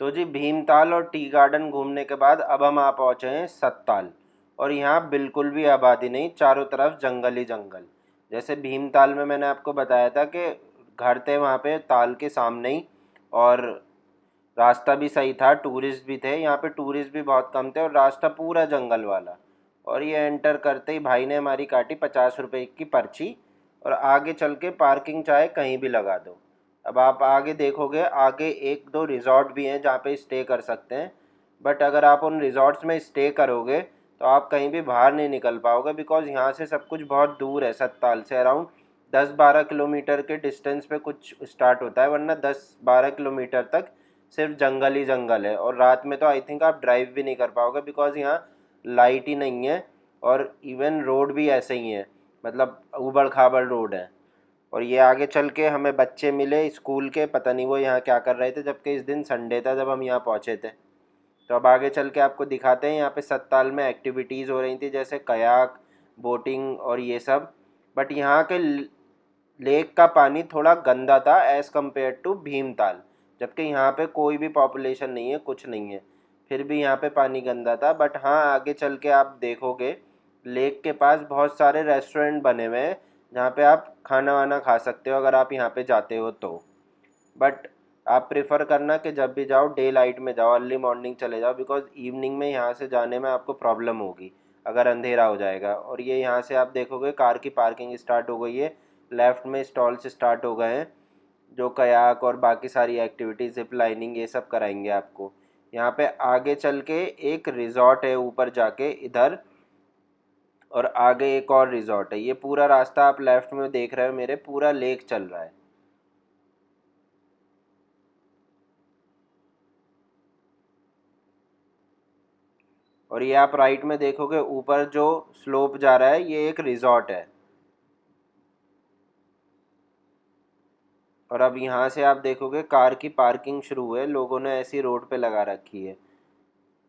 तो जी भीमताल और tea garden घूमने के बाद अब हम आ पहुँचे हैं सत्ताल। और यहाँ बिल्कुल भी आबादी नहीं, चारों तरफ जंगल ही जंगल। जैसे भीमताल में मैंने आपको बताया था कि घर थे वहाँ पे ताल के सामने ही, और रास्ता भी सही था, टूरिस्ट भी थे। यहाँ पे टूरिस्ट भी बहुत कम थे और रास्ता पूरा जंगल वाला। और ये एंटर करते ही भाई ने हमारी काटी 50 रुपए की पर्ची, और आगे चल के पार्किंग चाहे कहीं भी लगा दो। अब आप आगे देखोगे, आगे एक दो रिजॉर्ट भी हैं जहाँ पे स्टे कर सकते हैं। बट अगर आप उन रिजॉर्ट्स में स्टे करोगे तो आप कहीं भी बाहर नहीं निकल पाओगे, बिकॉज यहाँ से सब कुछ बहुत दूर है। सत्ताल से अराउंड 10-12 किलोमीटर के डिस्टेंस पे कुछ स्टार्ट होता है, वरना 10-12 किलोमीटर तक सिर्फ जंगल ही जंगल है। और रात में तो आई थिंक आप ड्राइव भी नहीं कर पाओगे, बिकॉज यहाँ लाइट ही नहीं है। और इवन रोड भी ऐसे ही है, मतलब ऊबड़ खाबड़ रोड है। और ये आगे चल के हमें बच्चे मिले स्कूल के, पता नहीं वो यहाँ क्या कर रहे थे, जबकि इस दिन संडे था जब हम यहाँ पहुँचे थे। तो अब आगे चल के आपको दिखाते हैं। यहाँ पे सत्ताल में एक्टिविटीज़ हो रही थी, जैसे कयाक, बोटिंग और ये सब। बट यहाँ के लेक का पानी थोड़ा गंदा था एज़ कम्पेयर टू भीमताल, जबकि यहाँ पे कोई भी पॉपुलेशन नहीं है, कुछ नहीं है, फिर भी यहाँ पे पानी गंदा था। बट हाँ, आगे चल के आप देखोगे लेक के पास बहुत सारे रेस्टोरेंट बने हुए हैं जहाँ पे आप खाना वाना खा सकते हो अगर आप यहाँ पे जाते हो तो। बट आप प्रेफर करना कि जब भी जाओ डे लाइट में जाओ, अर्ली मॉर्निंग चले जाओ, बिकॉज इवनिंग में यहाँ से जाने में आपको प्रॉब्लम होगी अगर अंधेरा हो जाएगा। और ये यहाँ से आप देखोगे कार की पार्किंग स्टार्ट हो गई है, लेफ़्ट में स्टॉल्स स्टार्ट हो गए हैं जो कयाक और बाकी सारी एक्टिविटीज़, जिप लाइनिंग, ये सब कराएंगे आपको। यहाँ पे आगे चल के एक रिजॉर्ट है ऊपर जाके इधर, और आगे एक और रिजॉर्ट है। ये पूरा रास्ता आप लेफ्ट में देख रहे हो मेरे, पूरा लेक चल रहा है। और ये आप राइट में देखोगे ऊपर जो स्लोप जा रहा है, ये एक रिजॉर्ट है। और अब यहाँ से आप देखोगे कार की पार्किंग शुरू है, लोगों ने ऐसी रोड पे लगा रखी है।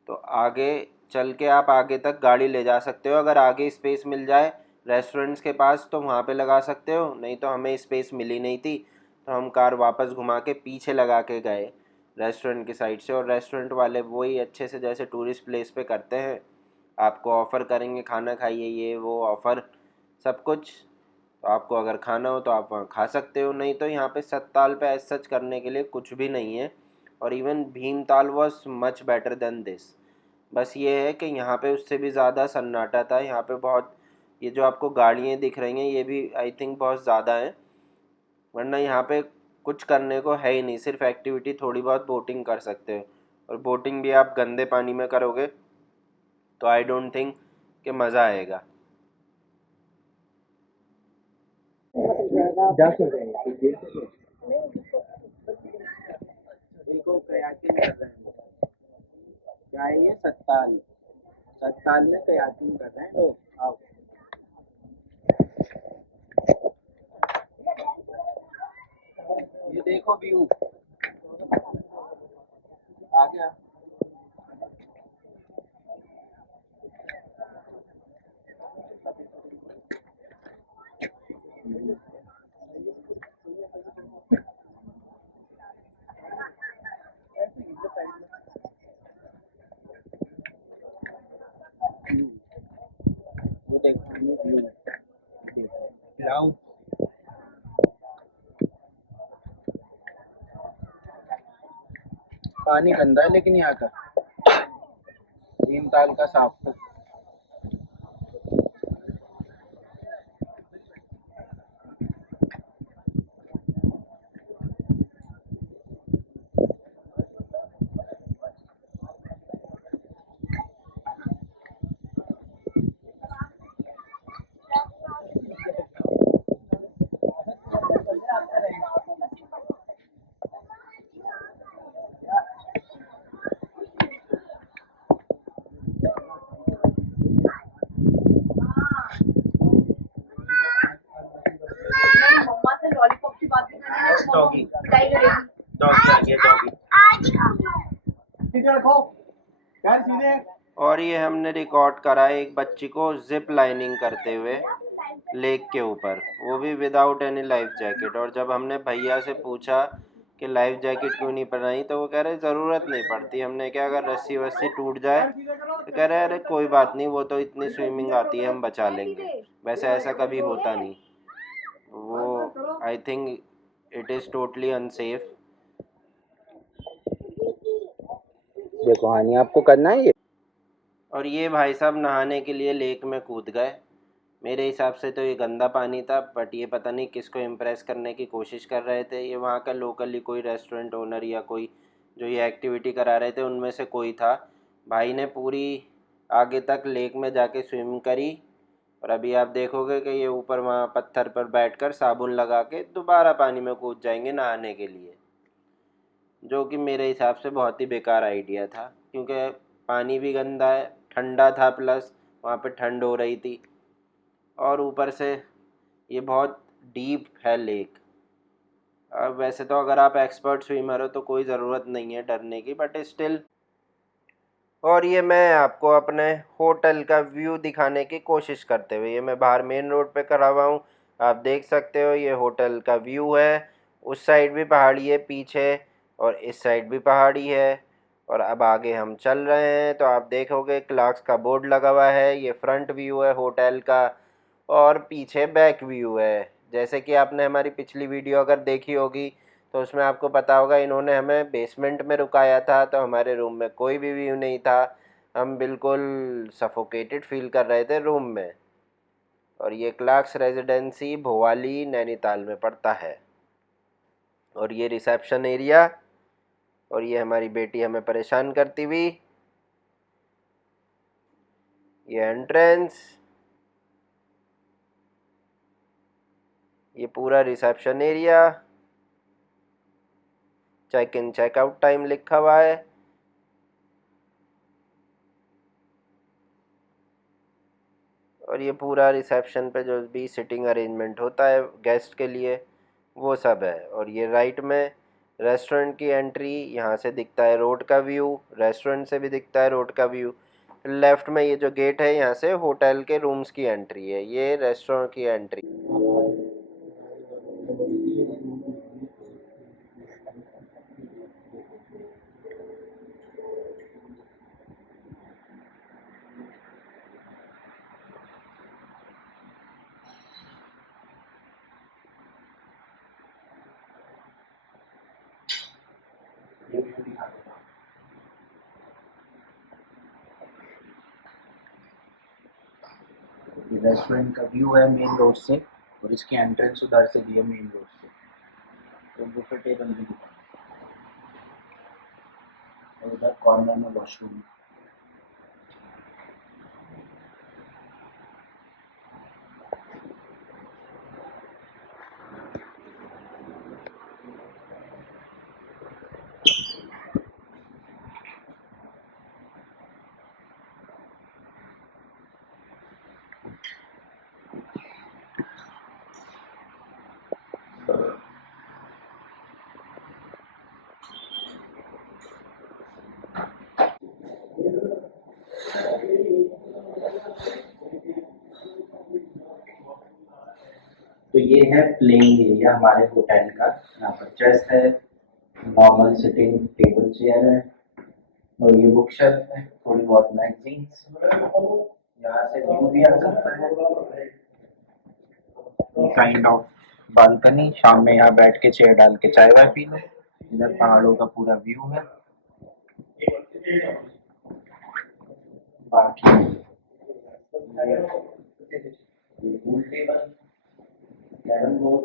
तो आगे चल के आप आगे तक गाड़ी ले जा सकते हो, अगर आगे स्पेस मिल जाए रेस्टोरेंट्स के पास तो वहाँ पे लगा सकते हो, नहीं तो हमें स्पेस मिली नहीं थी तो हम कार वापस घुमा के पीछे लगा के गए रेस्टोरेंट की साइड से। और रेस्टोरेंट वाले वही अच्छे से जैसे टूरिस्ट प्लेस पे करते हैं, आपको ऑफ़र करेंगे खाना खाइए, ये वो ऑफ़र सब कुछ। तो आपको अगर खाना हो तो आप वहाँ खा सकते हो, नहीं तो यहाँ पे सत्ताल पे एज सच करने के लिए कुछ भी नहीं है। और even Bhimtal was much better than this. बस ये है कि यहाँ पे उससे भी ज़्यादा सन्नाटा था। यहाँ पे बहुत, ये जो आपको गाड़ियाँ दिख रही हैं ये भी आई थिंक बहुत ज़्यादा हैं, वरना यहाँ पे कुछ करने को है ही नहीं, सिर्फ एक्टिविटी थोड़ी बहुत बोटिंग कर सकते हो। और बोटिंग भी आप गंदे पानी में करोगे तो आई डोंट थिंक कि मज़ा आएगा। जा सकते हैं। देखो कयाकिंग कर रहे हैं, क्या है ये सत्ताल, सत्ताल में कयाकिंग कर रहे हैं लोग, आओ। ये देखो व्यू आ गया। वो देखो ये व्यू, क्लाउड। पानी गंदा है लेकिन यहाँ का भीमताल का साफ। मम्मा से लॉलीपॉप की बात करना, डॉगी डॉगी आ गया, डॉगी। और ये हमने रिकॉर्ड करा है एक बच्ची को जिप लाइनिंग करते हुए लेक के ऊपर, वो भी विदाउट एनी लाइफ जैकेट। और जब हमने भैया से पूछा कि लाइफ जैकेट क्यों नहीं पहनाई, तो वो कह रहे ज़रूरत नहीं पड़ती। हमने क्या, अगर रस्सी वस्सी टूट जाए तो कह रहे अरे कोई बात नहीं, वो तो इतनी स्विमिंग आती है, हम बचा लेंगे। वैसे ऐसा कभी होता नहीं, वो I think it is totally unsafe. देखो हानि, आपको करना है ये। और ये भाई साहब नहाने के लिए लेक में कूद गए। मेरे हिसाब से तो ये गंदा पानी था, बट ये पता नहीं किसको इम्प्रेस करने की कोशिश कर रहे थे। ये वहाँ का लोकली कोई रेस्टोरेंट ओनर या कोई जो ये एक्टिविटी करा रहे थे उनमें से कोई था। भाई ने पूरी आगे तक लेक में जाके स्विम करी, और अभी आप देखोगे कि ये ऊपर वहाँ पत्थर पर बैठकर साबुन लगा के दोबारा पानी में कूद जाएंगे नहाने के लिए, जो कि मेरे हिसाब से बहुत ही बेकार आइडिया था, क्योंकि पानी भी गंदा है, ठंडा था, प्लस वहाँ पे ठंड हो रही थी, और ऊपर से ये बहुत डीप है लेक। अब वैसे तो अगर आप एक्सपर्ट स्विमर हो तो कोई ज़रूरत नहीं है डरने की, बट स्टिल। और ये मैं आपको अपने होटल का व्यू दिखाने की कोशिश करते हुए, ये मैं बाहर मेन रोड पे खड़ा हुआ हूँ, आप देख सकते हो ये होटल का व्यू है। उस साइड भी पहाड़ी है पीछे, और इस साइड भी पहाड़ी है। और अब आगे हम चल रहे हैं तो आप देखोगे क्लार्क्स का बोर्ड लगा हुआ है, ये फ्रंट व्यू है होटल का, और पीछे बैक व्यू है। जैसे कि आपने हमारी पिछली वीडियो अगर देखी होगी तो उसमें आपको पता होगा, इन्होंने हमें बेसमेंट में रुकाया था, तो हमारे रूम में कोई भी व्यू नहीं था, हम बिल्कुल सफोकेटेड फील कर रहे थे रूम में। और ये क्लार्क्स रेजिडेंसी भोवाली नैनीताल में पड़ता है। और ये रिसेप्शन एरिया, और ये हमारी बेटी हमें परेशान करती हुई, ये एंट्रेंस, ये पूरा reception area, check in check out time लिखा हुआ है। और ये पूरा रिसेप्शन पे जो भी सिटिंग अरेंजमेंट होता है गेस्ट के लिए वो सब है। और ये राइट में रेस्टोरेंट की एंट्री, यहाँ से दिखता है रोड का व्यू, रेस्टोरेंट से भी दिखता है रोड का व्यू। लेफ्ट में ये जो गेट है यहाँ से होटल के रूम्स की एंट्री है, ये रेस्टोरेंट की एंट्री। रेस्टोरेंट का व्यू है मेन रोड से, और इसकी एंट्रेंस उधर से भी है मेन रोड से। तो बुफे टेबल भी दिखा, और उधर कॉर्नर में वॉशरूम। तो ये है प्लेइंग एरिया हमारे होटल का। यहाँ पर चेस्ट है, नॉर्मल सिटिंग टेबल चेयर है, और ये बुक शेल्फ है, थोड़ी बहुत मैगजीन्स। यहाँ से व्यू भी आ सकता है, काइंड ऑफ बालकनी। शाम में यहाँ बैठ के चेयर डाल के चाय वाय पी लो। इधर पहाड़ों का पूरा व्यू है। बाकी ये पूल टेबल, कैरम बोर्ड,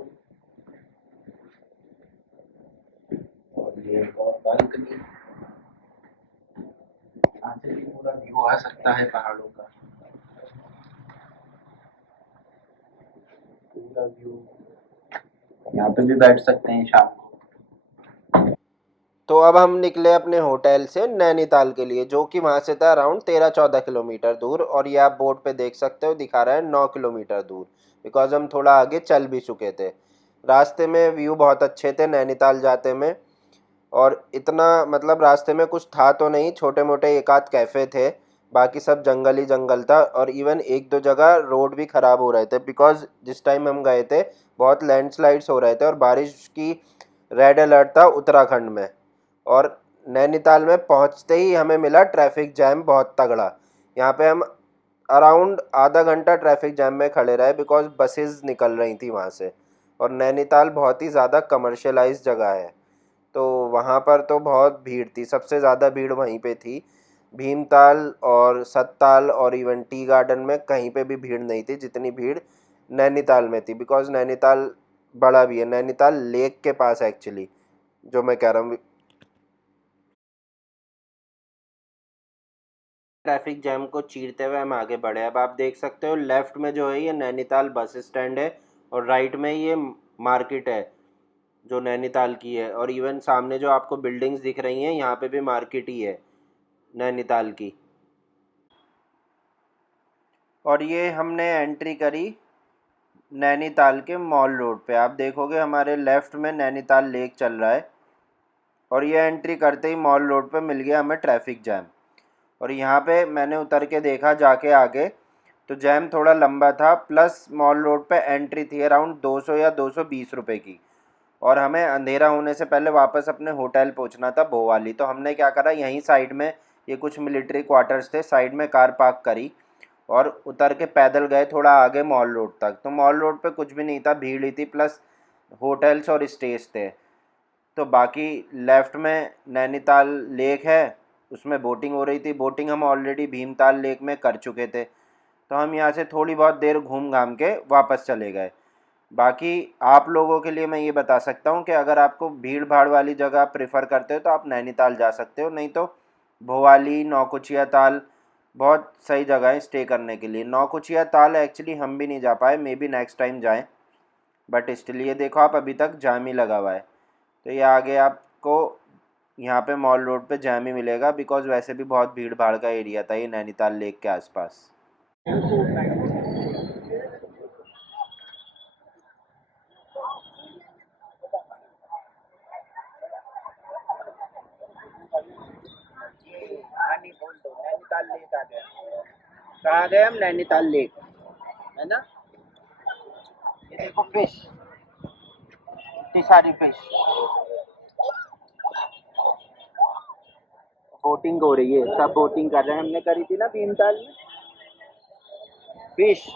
और ये और बालकनी। यहाँ से भी पूरा व्यू आ सकता है पहाड़ों का, पूरा व्यू। यहाँ पे भी बैठ सकते हैं शाम को। तो अब हम निकले अपने होटल से नैनीताल के लिए, जो कि वहाँ से था अराउंड 13-14 किलोमीटर दूर, और ये आप बोर्ड पे देख सकते हो दिखा रहा है 9 किलोमीटर दूर, बिकॉज हम थोड़ा आगे चल भी चुके थे। रास्ते में व्यू बहुत अच्छे थे नैनीताल जाते में, और इतना मतलब रास्ते में कुछ था तो नहीं, छोटे मोटे एक आध कैफ़े थे, बाकी सब जंगल ही जंगल था। और इवन एक दो जगह रोड भी ख़राब हो रहे थे, बिकॉज जिस टाइम हम गए थे बहुत लैंडस्लाइड्स हो रहे थे, और बारिश की रेड अलर्ट था उत्तराखंड में। और नैनीताल में पहुंचते ही हमें मिला ट्रैफिक जैम बहुत तगड़ा। यहाँ पे हम अराउंड आधा घंटा ट्रैफिक जैम में खड़े रहे बिकॉज बसेस निकल रही थी वहाँ से। और नैनीताल बहुत ही ज़्यादा कमर्शियलाइज्ड जगह है, तो वहाँ पर तो बहुत भीड़ थी, सबसे ज़्यादा भीड़ वहीं पे थी। भीमताल और सतताल और इवन टी गार्डन में कहीं पे भी भीड़ नहीं थी जितनी भीड़ नैनीताल में थी, बिकॉज नैनीताल बड़ा भी है, नैनीताल लेक के पास एक्चुअली, जो मैं कह रहा हूँ। ट्रैफिक जैम को चीरते हुए हम आगे बढ़े। अब आप देख सकते हो लेफ्ट में जो है ये नैनीताल बस स्टैंड है, और राइट में ये मार्केट है जो नैनीताल की है। और इवन सामने जो आपको बिल्डिंग्स दिख रही हैं यहाँ पे भी मार्केट ही है नैनीताल की। और ये हमने एंट्री करी नैनीताल के मॉल रोड पे। आप देखोगे हमारे लेफ्ट में नैनीताल लेक चल रहा है, और ये एंट्री करते ही मॉल रोड पे मिल गया हमें ट्रैफिक जैम। और यहाँ पे मैंने उतर के देखा जाके आगे, तो जैम थोड़ा लंबा था, प्लस मॉल रोड पे एंट्री थी अराउंड 200 या 220 रुपये की। और हमें अंधेरा होने से पहले वापस अपने होटल पहुँचना था भोवाली। तो हमने क्या करा, यहीं साइड में ये कुछ मिलिट्री क्वार्टर्स थे, साइड में कार पार्क करी और उतर के पैदल गए थोड़ा आगे मॉल रोड तक। तो मॉल रोड पे कुछ भी नहीं था, भीड़ ही थी, प्लस होटल्स और स्टेज थे। तो बाकी लेफ़्ट में नैनीताल लेक है, उसमें बोटिंग हो रही थी। बोटिंग हम ऑलरेडी भीमताल लेक में कर चुके थे, तो हम यहाँ से थोड़ी बहुत देर घूम घाम के वापस चले गए। बाकी आप लोगों के लिए मैं ये बता सकता हूँ कि अगर आपको भीड़ भाड़ वाली जगह प्रेफर करते हो तो आप नैनीताल जा सकते हो, नहीं तो भोवाली नौकुचिया ताल बहुत सही जगह है स्टे करने के लिए। नौकुचिया ताल एक्चुअली हम भी नहीं जा पाए, मे बी नेक्स्ट टाइम जाएं, बट स्टिल ये देखो आप अभी तक जाम ही लगा हुआ है। तो ये आगे आपको यहाँ पे मॉल रोड पे जाम ही मिलेगा, बिकॉज वैसे भी बहुत भीड़ भाड़ का एरिया था ये नैनीताल लेक के आसपास। हाँ नहीं बोल दो, नैनीताल लेक आ गया। कहाँ गए हम? नैनीताल लेक है ना। ये देखो फिश, इतनी सारी फिश। बोटिंग हो रही है, सब बोटिंग कर रहे हैं, हमने करी थी ना भीमताल में। फिश